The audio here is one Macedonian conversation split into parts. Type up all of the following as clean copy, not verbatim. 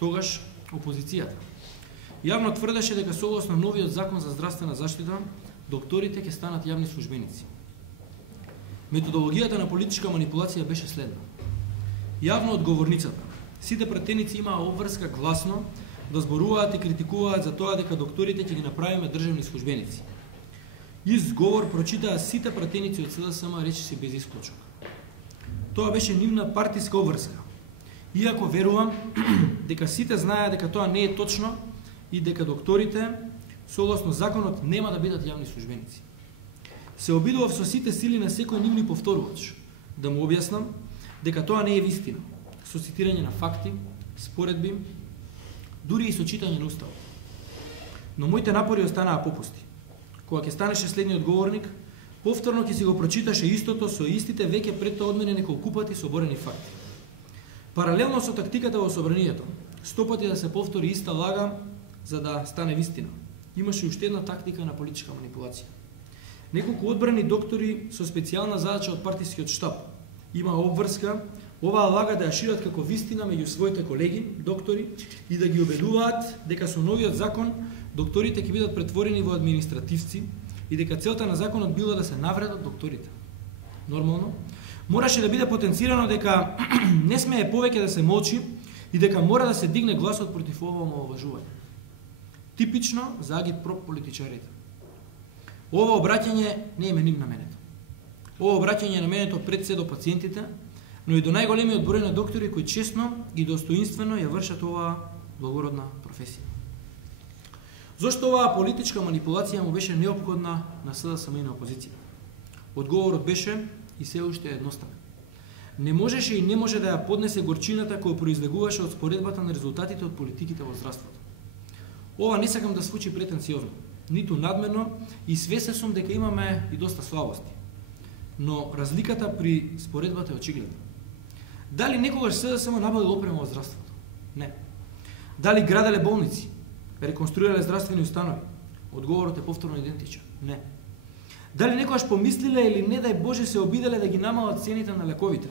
тогаш опозицијата, јавно тврдеше дека согласно новиот закон за здравствена заштита, докторите ќе станат јавни службеници. Методологијата на политичка манипулација беше следна. Јавно од говорницата, сите пратеници имаа обврска гласно да зборуваат и критикуваат за тоа дека докторите ќе ги направиме државни службеници. Изговор прочитаа сите пратеници од СДСМ, речиси без исклучок. Тоа беше нивна партиска обврска. Иако верувам дека сите знаеа дека тоа не е точно и дека докторите, согласно законот, нема да бидат јавни службеници. Се обидував со сите сили на секој нивни повторувач да му објаснам дека тоа не е вистина, со цитирање на факти, споредби, дури и со читање на Уставот. Но моите напори останаа попусти. Кога ќе станеше следниот говорник, повторно ќе си го прочиташе истото со истите веќе пред тоа од мене неколку пати соборени факти. Паралелно со тактиката во собранието, 100 пати да се повтори иста лага за да стане вистина, имаше уште една тактика на политичка манипулација. Неколку одбрани доктори со специјална задача од партискиот штаб има обврска оваа лага да ја шират како вистина меѓу своите колеги, доктори, и да ги убедуваат дека со новиот закон докторите ќе бидат претворени во административци и дека целта на законот била да се навредат докторите. Нормално, мораше да биде потенцирано дека не смее повеќе да се молчи и дека мора да се дигне гласот против ова омаловажување. Типично за агитпроп политичарите. Ова обраќање не е ним на менето. Ова обраќање е на менето пред се до пациентите, но и до најголемиот број на доктори кои честно и достоинствено ја вршат оваа благородна професија. Зошто оваа политичка манипулација му беше неопходна на СДСМ и на опозиција? Одговорот беше и се уште едноставен. Не можеше и не може да ја поднесе горчината која произлегуваше од споредбата на резултатите од политиките во здравството. Ова не сакам да звучи претенциозно, ниту надмерно, и свесен сум дека имаме и доста слабости. Но разликата при споредбата е очигледна. Дали некогаш СДСМ набавил опрема во здравството? Не. Дали граделе болници? Реконструирале здравствени установи? Одговорот е повторно идентичен. Не. Дали некогаш помислиле или не дај Боже се обиделе да ги намалат цените на лековите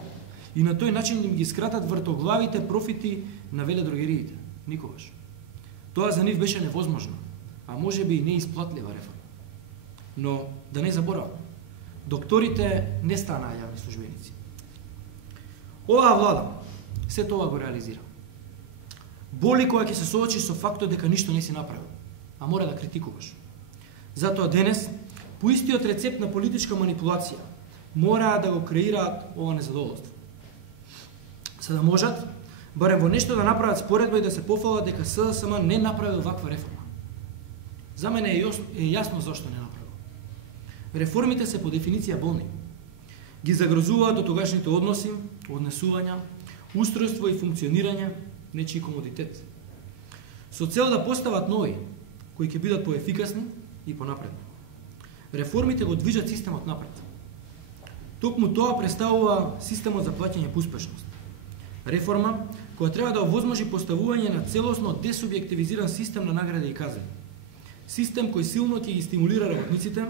и на тој начин им ги скратат вртоглавите профити на веледрогериите? Никогаш. Тоа за нив беше невозможно, а може би и неисплатлива реформа. Но да не заборавам, докторите не станаа јавни службеници. Оваа влада се тоа го реализира. Боли кога ќе се соочи со фактот дека ништо не си направил, а мора да критикуваш. Затоа денес, по истиот рецепт на политичка манипулација, мораа да го креираат ова незадоволство. За да можат, барем во нешто да направат споредба и да се пофалат дека СДСМ не направил ваква реформа. За мене е јасно зашто не направил. Реформите се по дефиниција болни. Ги загрозуваат до тогашните односи, однесувања, устројство и функционирање, нечи комодитет. Со цел да постават нови, кои ќе бидат поефикасни и понапред. Реформите го движат системот напред. Токму тоа представува системот за плаќање по успешност. Реформа која треба да овозможи поставување на целосно десубјективизиран систем на награди и казни. Систем кој силно ќе ги стимулира работниците,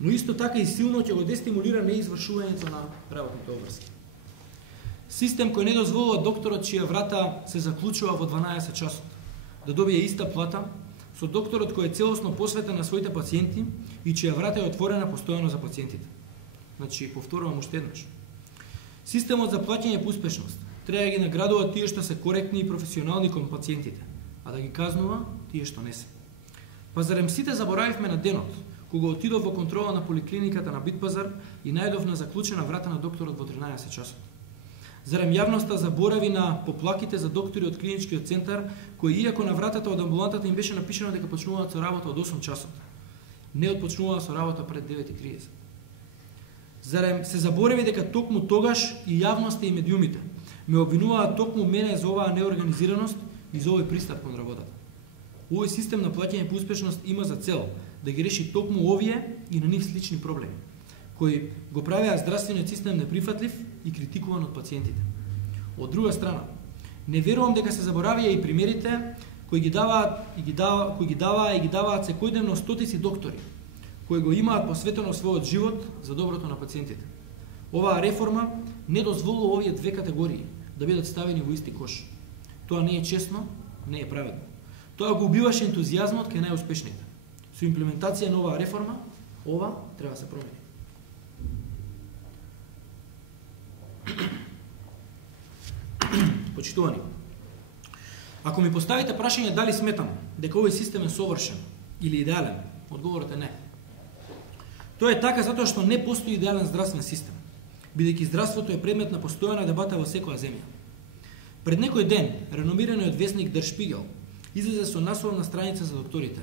но исто така и силно ќе го дестимулира неизвршувањето на работните обврски. Систем кој не дозволува докторот чија врата се заклучува во 12 часот да добие иста плата со докторот кој е целосно посветен на своите пациенти и чија врата е отворена постојано за пациентите. Значи, повторувам уште еднаш. Системот за плаќање по успешност треба да ги наградува тие што се коректни и професионални кон пациентите, а да ги казнува тие што не се. Па зарем сите заборавивме на денот, кога отидов во контрола на поликлиниката на Битпазар и најдов на заклучена врата на докторот во 13 часот. Зарем јавноста заборави на поплаките за доктори од клиничкиот центар, кои иако на вратата од амбулантата им беше напишано дека почнуваат со работа од 8 часот, не отпочнуваа со работа пред 9:30. Зарем се заборави дека токму тогаш и јавноста и медиумите ме обвинуваат токму мене за оваа неорганизираност и за овој пристап кон работата. Овој систем на плаќање по успешност има за цел да ги реши токму овие и на нив слични проблеми, кои го правеа здравствениот систем неприфатлив и критикуван од пациентите. Од друга страна, не верувам дека се заборавија и примерите кои ги даваат секојдневно стотици доктори, кои го имаат посветено својот живот за доброто на пациентите. Оваа реформа не дозволува овие две категории да бидат ставени во исти кош. Тоа не е честно не е праведно. Тоа го убиваше ентузијазмот кај најуспешните. Со имплементација на оваа реформа, ова треба да се промени. Почитувани, ако ми поставите прашање дали сметам дека овој систем е совршен или идеален, одговорот е не. Тоа е така затоа што не постои идеален здравствен систем, бидејќи здравството е предмет на постојана дебата во секоја земја. Пред некој ден, реномираниот весник Der Spiegel излезе со насловна страница за докторите.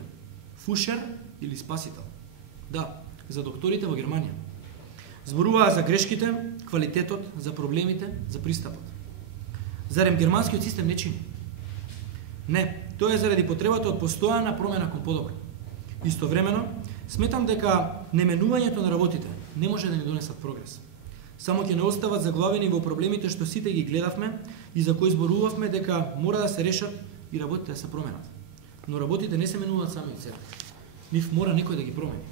Фушер или спасител? Да, за докторите во Германија. Зборуваа за грешките, квалитетот, за проблемите, за пристапот. Зарем германскиот систем не чини? Не, тоа е заради потребата од постојана промена кон подобро. Истовремено, сметам дека неменувањето на работите не може да ни донесат прогрес. Само ќе не остават заглавени во проблемите што сите ги гледавме и за кои зборувавме дека мора да се решат и работите да се променат. Но работите не се менуваат сами од себе. Нив мора некој да ги промени.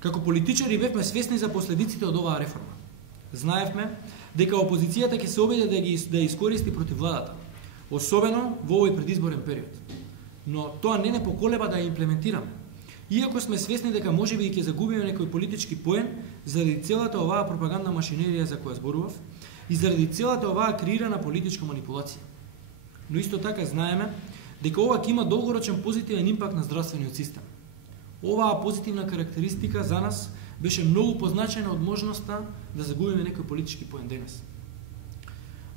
Како политичари бевме свесни за последиците од оваа реформа. Знаевме дека опозицијата ќе се обиде да искористи против владата, особено во овој предизборен период. Но тоа не поколеба да ја имплементираме. Иако сме свесни дека можеби ќе загубиме некој политички поен заради целата оваа пропагандна машинерија за која зборував и заради целата оваа креирана политичка манипулација. Но исто така знаеме дека ова ќе има долгорочен позитивен импакт на здравствениот систем. Оваа позитивна карактеристика за нас беше многу позначена од можноста да загубиме некој политички поен денес.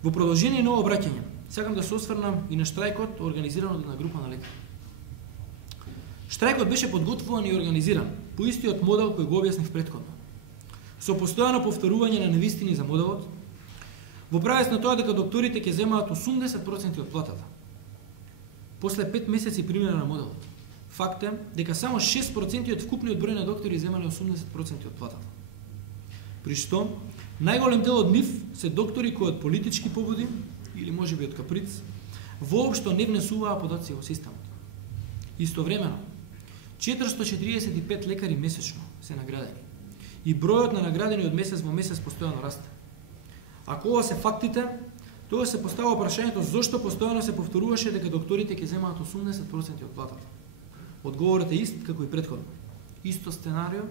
Во продолжение на ова обраќање, сакам да се осврнам и на штрајкот организиран од една група на лекари. Штрајкот беше подготвуван и организиран по истиот модел кој го објаснив претходно. Со постојано повторување на невистини за моделот, во правец на тоа дека докторите ќе земаат 80% од платата. После 5 месеци примена на моделот, факт е дека само 6% од вкупниот број на доктори земале 80% од платата. При што најголем дел од нив се доктори кои од политички побуди или можеби од каприц воопшто не внесуваа податци во системот. Истовремено 445 лекари месечно се наградени и бројот на наградени од месец во месец постојано расте. Ако ова се фактите, тоа се поставува прашањето зошто постојано се повторуваше дека докторите ќе земаат 80% од платата. Одговорот е ист како и претходно. Исто сценарио,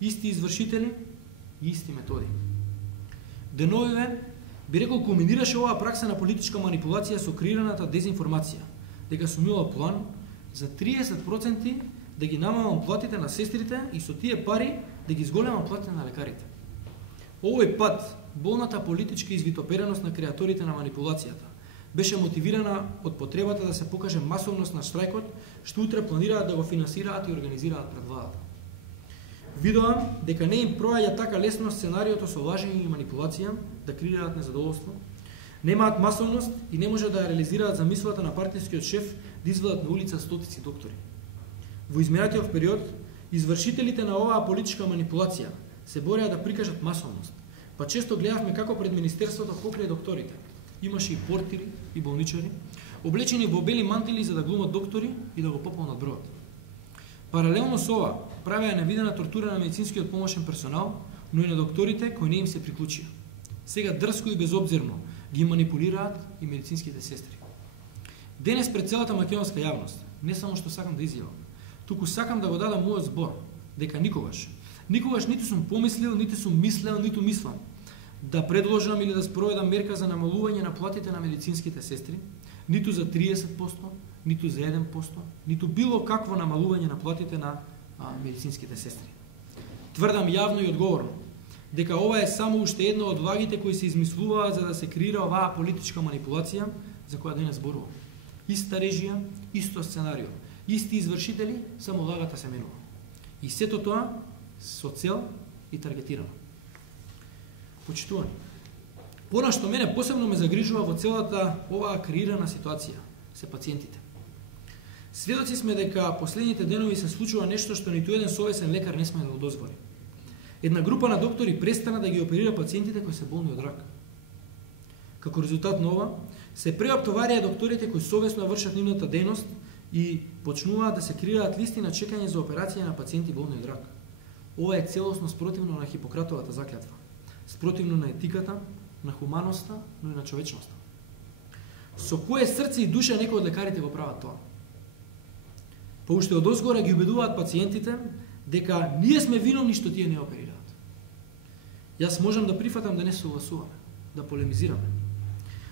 исти извршители и исти методи. Деновиве би рекол кулминираше оваа пракса на политичка манипулација со креираната дезинформација, дека сум имал план за 30% да ги намалам платите на сестрите и со тие пари да ги зголемам платите на лекарите. Овој пат болната политичка извитопереност на креаторите на манипулацијата беше мотивирана од потребата да се покаже масовност на штрајкот, што утре планираат да го финансираат и организираат пред владата. Видоа дека не им проаѓа така лесно сценариото со лажење и манипулација да креираат незадоволство, немаат масовност и не може да реализираат замислата на партискиот шеф да изведат на улица стотици доктори. Во изминатиот период, извршителите на оваа политичка манипулација се бореа да прикажат масовност, па често гледавме како пред министерството покрај докторите имаше и портири и болничари, облечени во бели мантили за да глумат доктори и да го пополнат бројот. Паралелно со ова, правеа невидена тортура на медицинскиот помошен персонал, но и на докторите кои не им се приклучија. Сега дрско и безобзирно ги манипулираат и медицинските сестри. Денес пред целата македонска јавност, не само што сакам да изјавам, туку сакам да го дадам мојот збор, дека никогаш ниту сум помислил, ниту сум мислел, ниту мислам да предложам или да спроведам мерка за намалување на платите на медицинските сестри, ниту за 30%, ниту за 1%, ниту било какво намалување на платите на медицинските сестри. Тврдам јавно и одговорно дека ова е само уште една од влагите кои се измислуваат за да се креира оваа политичка манипулација за која денес зборувам. Иста режија, исто сценарио, исти извршители, само лагата се менува. И сето тоа со цел и таргетирано. Почитувани, она што мене посебно ме загрижува во целата оваа креирана ситуација се пациентите. Сведоци сме дека последните денови се случува нешто што ниту еден совесен лекар не сме да го дозволи. Една група на доктори престана да ги оперира пациентите кои се болни од рак. Како резултат на ова, се преоптоварија докторите кои совесно вршат нивната дејност и почнуваат да се креираат листи на чекање за операција на пациенти болни од рак. Ова е целосно спротивно на Хипократовата заклетва, спротивно на етиката, на хуманоста, но и на човечноста. Со кое срце и душа некои од лекарите го прават тоа? Па уште од озгора ги убедуваат пациентите дека ние сме виновни што тие не оперираат. Јас можам да прифатам да не согласуваме, да полемизираме,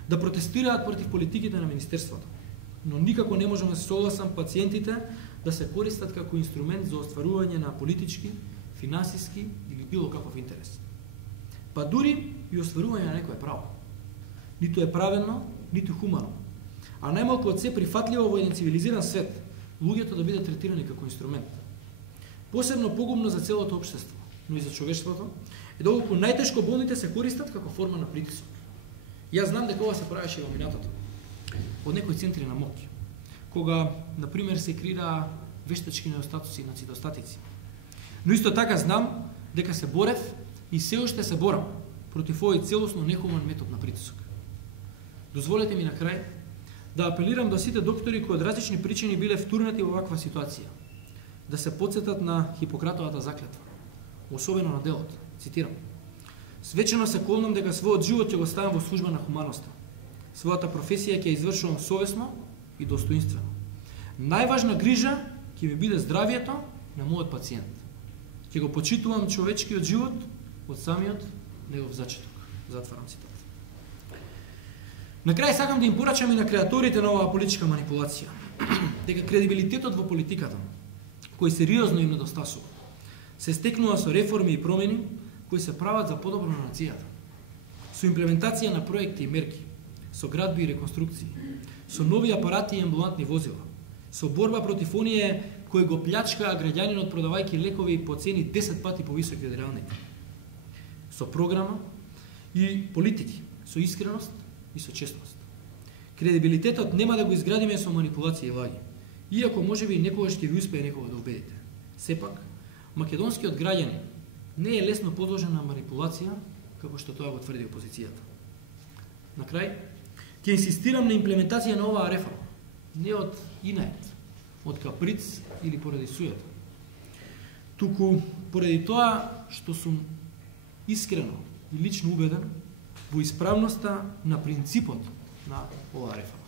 да протестираат против политиките на Министерството, но никако не можам да се согласам пациентите да се користат како инструмент за остварување на политички, финансиски или било каков интерес. Па дури и остварување на некое право. Ниту е правилно, ниту хумано. А најмалку од се прифатливо во еден цивилизиран свет луѓето да бидат третирани како инструмент. Посебно погубно за целото општество, но и за човештвото, е доколку најтешко болните се користат како форма на притисок. Јас знам дека ова се правеше во минатото од некои центри на моќ, кога, например, се крира вештачки недостатоци на цитостатици. Но исто така знам дека се борев и се уште се борам против овој целосно нехуман метод на притисок. Дозволете ми на крај да апелирам до сите доктори кои од различни причини биле втурнати во ваква ситуација, да се потсетат на Хипократовата заклетва, особено на делот. Цитирам: свечено се колнам дека својот живот ќе го ставам во служба на хуманоста. Својата професија ќе извршувам совесно и достоинствено. Најважна грижа ќе ми биде здравието на мојот пациент. Ќе го почитувам човечкиот живот од самиот негов зачеток. Затварам цитат. На крај сакам да им порачам и на креаторите на оваа политичка манипулација дека кредибилитетот во политиката, кој сериозно им недостасува, се стекнува со реформи и промени кои се прават за подобро на нацијата, со имплементација на проекти и мерки, со градби и реконструкции, со нови апарати и амбулантни возила, со борба против оние кои го плячкаа граѓанинот продавајќи лекови по цени 10 пати повисоки од реалните, со програма и политики, со искреност и со честност. Кредибилитетот нема да го изградиме со манипулација и лаги, иако можеби некогаш ќе ви успее некого да убедите. Сепак, македонскиот граѓанин не е лесно подложен на манипулација, како што тоа го тврди опозицијата. На крај, ќе инсистирам на имплементација на оваа реформа, не од инает, од каприц или поради суета, туку поради тоа што сум искрено и лично убеден во исправноста на принципот на оваа реформа.